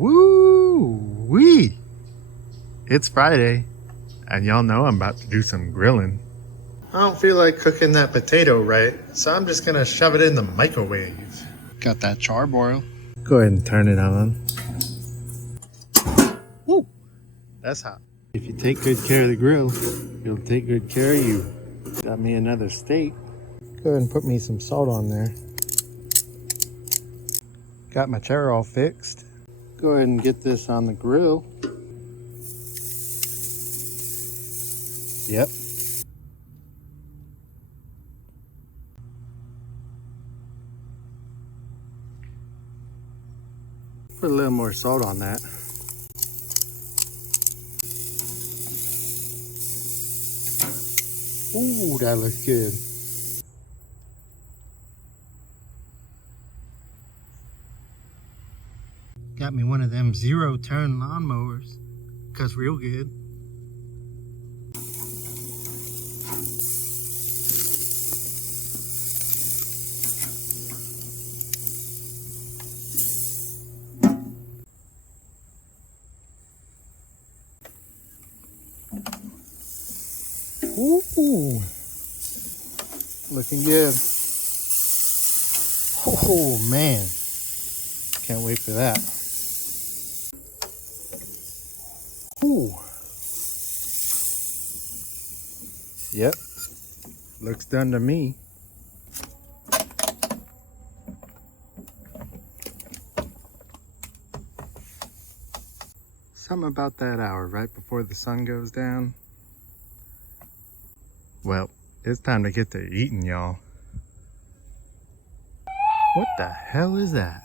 Woo-wee! It's Friday, and y'all know I'm about to do some grilling. I don't feel like cooking that potato right, so I'm just gonna shove it in the microwave. Got that charbroil. Go ahead and turn it on. Woo! That's hot. If you take good care of the grill, it'll take good care of you. Got me another steak. Go ahead and put me some salt on there. Got my chair all fixed. Go ahead and get this on the grill. Yep. Put a little more salt on that. Ooh, that looks good. Got me one of them 0-turn lawnmowers. Cuts real good. Ooh, looking good. Oh man, can't wait for that. Ooh. Yep, looks done to me. Something about that hour right before the sun goes down. Well, it's time to get to eating, y'all. What the hell is that?